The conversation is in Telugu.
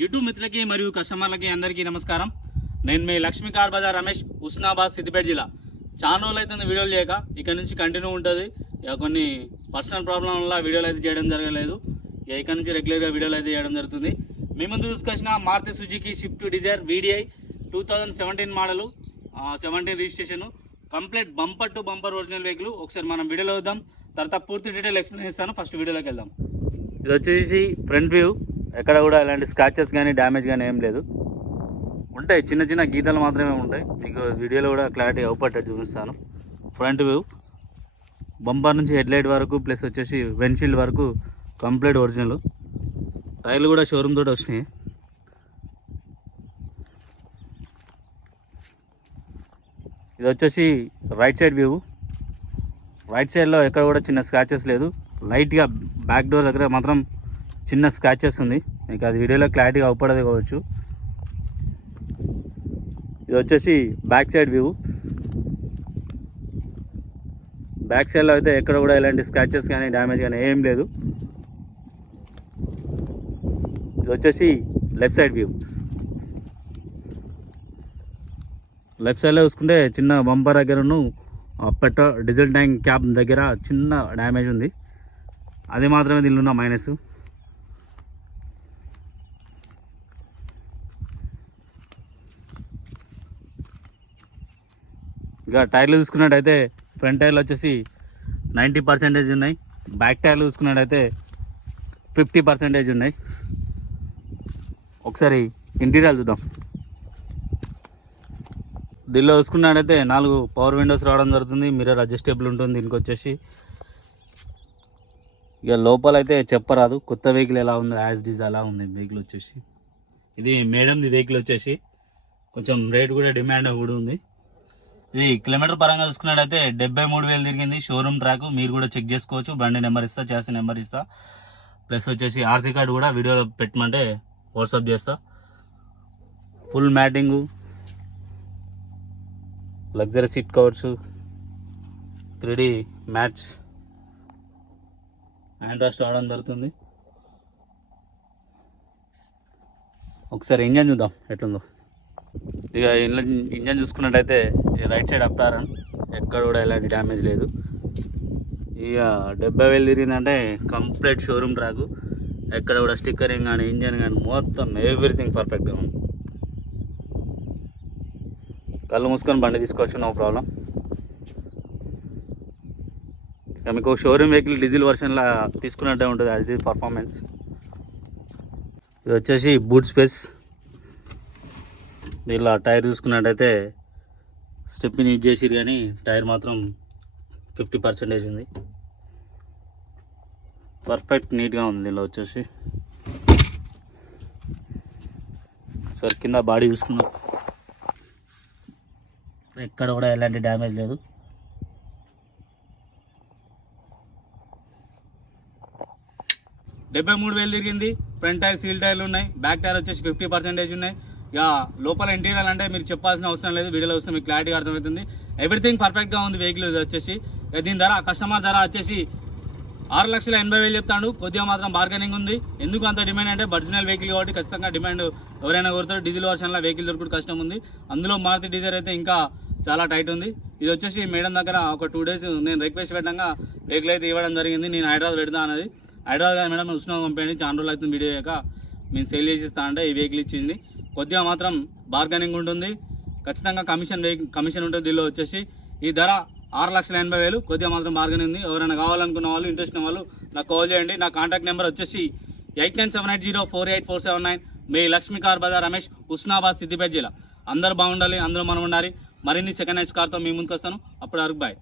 యూట్యూబ్ మిత్రులకి మరియు కస్టమర్లకి అందరికీ నమస్కారం. నేను మీ లక్ష్మీ కార్ బజార్ రమేష్ హుస్నాబాద్ సిద్దిపేట జిల్లా. చాలా రోజులు అయితే వీడియోలు చేయక ఇక్కడ నుంచి కంటిన్యూ ఉంటుంది. ఇక కొన్ని పర్సనల్ ప్రాబ్లం వల్ల వీడియోలు అయితే చేయడం జరగలేదు. ఇక ఇక్కడ నుంచి రెగ్యులర్గా వీడియోలు అయితే చేయడం జరుగుతుంది. మీ ముందు తీసుకొచ్చిన Maruti Suzuki Swift Dzire VDI two thousand seventeen model seventeen registration complete bumper to bumper original vehicle ఒకసారి మనం వీడియోలో వద్దాం తర్వాత పూర్తి డీటెయిల్ ఎక్స్ప్లెయిన్ ఇస్తాను ఫస్ట్ వీడియోలోకి వెళ్దాం. ఇది వచ్చేసి ఫ్రంట్ వ్యూ ఎక్కడ కూడా ఎలాంటి స్క్రాచెస్ కానీ డ్యామేజ్ కానీ ఏం లేదు. ఉంటాయి చిన్న చిన్న గీతలు మాత్రమే ఉంటాయి. మీకు వీడియోలో కూడా క్లారిటీ అవుపట్టేది చూపిస్తాను. ఫ్రంట్ వ్యూ బంపర్ నుంచి హెడ్లైట్ వరకు ప్లస్ వచ్చేసి వెన్షీల్డ్ వరకు కంప్లీట్ ఒరిజినల్ టైర్లు కూడా షోరూమ్ తోటి వచ్చినాయి. ఇది వచ్చేసి రైట్ సైడ్ వ్యూ రైట్ సైడ్లో ఎక్కడ కూడా చిన్న స్క్రాచెస్ లేదు. లైట్గా బ్యాక్ డోర్ దగ్గర మాత్రం చిన్న స్క్రాచెస్ ఉంది. మీకు అది వీడియోలో క్లారిటీగా అవుపడదు కావచ్చు. ఇది వచ్చేసి బ్యాక్ సైడ్ వ్యూ బ్యాక్ సైడ్లో అయితే ఎక్కడ కూడా ఇలాంటి స్క్రాచెస్ కానీ డ్యామేజ్ కానీ ఏం లేదు. ఇది వచ్చేసి లెఫ్ట్ సైడ్ వ్యూ లెఫ్ట్ సైడ్లో చూసుకుంటే చిన్న బంపర్ దగ్గరను పెట్రోల్ డీజిల్ ట్యాంక్ క్యాబ్ దగ్గర చిన్న డ్యామేజ్ ఉంది. అది మాత్రమే దీనిలో ఉన్న మైనస్ ఇక టైర్లు చూసుకున్నట్టయితే ఫ్రంట్ టైర్లు వచ్చేసి నైంటీ పర్సెంటేజ్ ఉన్నాయి. బ్యాక్ టైర్లు చూసుకున్నట్టయితే ఫిఫ్టీ పర్సెంటేజ్ ఉన్నాయి. ఒకసారి ఇంటీరియర్ చూద్దాం. దీనిలో చూసుకున్నట్టయితే నాలుగు పవర్ విండోస్ రావడం జరుగుతుంది. మిర్రర్ అడ్జస్టబుల్ ఉంటుంది దీనికి వచ్చేసి. ఇక లోపల అయితే చెప్పరాదు. కొత్త వెహికల్ ఎలా ఉంది? యాజ్ డీజ్ అలా ఉంది. వెహికల్ వచ్చేసి. ఇది మేడంది వెహికల్ వచ్చేసి. కొంచెం రేట్ కూడా డిమాండ్ కూడా ఉంది. ఇది కిలోమీటర్ పరంగా చూసుకున్నట్టయితే డెబ్బై మూడు వేలు తిరిగింది. షోరూమ్ ట్రాక్ మీరు కూడా చెక్ చేసుకోవచ్చు. బండి నెంబర్ ఇస్తా చేసిన నెంబర్ ఇస్తా. ప్లస్ వచ్చేసి ఆర్సీ కార్డు కూడా వీడియోలో పెట్టమంటే వాట్సాప్ చేస్తా. Full matting. Luxury seat covers. Three mats. Handrest రావడం అవడం జరుగుతుంది ఒకసారి ఇంజన్ చూద్దాం ఎట్లుందో. ఇక ఇంజన్ ఇంజన్ చూసుకున్నట్టయితే రైట్ సైడ్ అప్టారన్ ఎక్కడ కూడా ఎలాంటి డ్యామేజ్ లేదు. ఇక డెబ్బై వేలు తిరిగిందంటే కంప్లీట్ షోరూమ్ ట్రాకు. ఎక్కడ కూడా స్టిక్కరింగ్ కానీ ఇంజన్ కానీ మొత్తం ఎవ్రీథింగ్ పర్ఫెక్ట్గా ఉంది. కళ్ళు మూసుకొని బండి తీసుకోవచ్చు నో ప్రాబ్లం ఇక మీకు షోరూమ్ వెహికల్ డీజిల్ వర్షన్లా తీసుకున్నట్టే ఉంటుంది యాజ్ ది పర్ఫార్మెన్స్ ఇది వచ్చేసి బూట్ స్పేస్ దీనిలో టైర్ చూసుకున్నట్టయితే స్టెప్ని యూజ్ చేసిరు కానీ టైర్ మాత్రం ఫిఫ్టీ పర్సెంటేజ్ ఉంది. పర్ఫెక్ట్ నీట్గా ఉంది ఇలా వచ్చేసి. సార్ కింద బాడీ చూసుకుందాం. ఎక్కడ కూడా ఎలాంటి డ్యామేజ్ లేదు. డెబ్బై మూడు వేలు తిరిగింది. ఫ్రంట్ టైర్ సీల్ టైర్లు ఉన్నాయి. బ్యాక్ టైర్ వచ్చేసి ఫిఫ్టీ పర్సెంటేజ్ ఉన్నాయి. ఇక లోపల ఇంటీరియర్ అంటే మీరు చెప్పాల్సిన అవసరం లేదు వీడియోలో వస్తే మీకు క్లారిటీగా అర్థమవుతుంది. ఎవ్రీథింగ్ పర్ఫెక్ట్గా ఉంది వెహికల్ ఇది వచ్చేసి. దీని ధర కస్టమర్ ధర వచ్చేసి ఆరు లక్షల ఎనభై వేలు చెప్తాడు. కొద్దిగా మాత్రం బార్గెనింగ్ ఉంది. ఎందుకు అంత డిమాండ్ అంటే ఒరిజినల్ వెహికల్ కాబట్టి ఖచ్చితంగా డిమాండ్ ఎవరైనా కోరుతారు డీజిల్ వర్షన్లో వెహికల్ దొరకడం కష్టం ఉంది. అందులో మారుతి డీజర్ అయితే ఇంకా చాలా టైట్ ఉంది. ఇది వచ్చేసి మేడం దగ్గర ఒక టూ డేస్ నేను రిక్వెస్ట్ పెట్టంగా వెహికల్ అయితే ఇవ్వడం జరిగింది. నేను హైదరాబాద్ పెడతా అన్నది. హైదరాబాద్ మేడం ఉష్ణం పంపేయండి చాలా రోజులు అవుతుంది వీడియో అయ్యాక మేము సేల్ చేసి ఇస్తా అంటే ఈ వెహికల్ ఇచ్చింది. కొద్దిగా మాత్రం బార్గెనింగ్ ఉంటుంది. ఖచ్చితంగా కమిషన్ వెహికల్ కమిషన్ ఉంటుంది దీనిలో వచ్చేసి. ఈ ధర ఆరు లక్షల ఎనభై వేలు కొద్దిగా మాత్రం బార్గెనింగ్ ఉంది. ఎవరైనా కావాలనుకున్న వాళ్ళు ఇంట్రెస్ట్ ఉన్న వాళ్ళు నాకు కాల్ చేయండి. నా కాంటాక్ట్ నెంబర్ వచ్చేసి eight nine seven eight zero four eight four seven nine మీ లక్ష్మీ కార్ బజార్ రమేష్ హుస్నాబాద్ సిద్దిపేట జిల్లా. అందరూ బాగుండాలి అందరూ మనం ఉండాలి. మరిన్ని సెకండ్ హ్యాండ్స్ కార్తో మీ ముందుకు వస్తాను. అప్పుడు వరకు బాయ్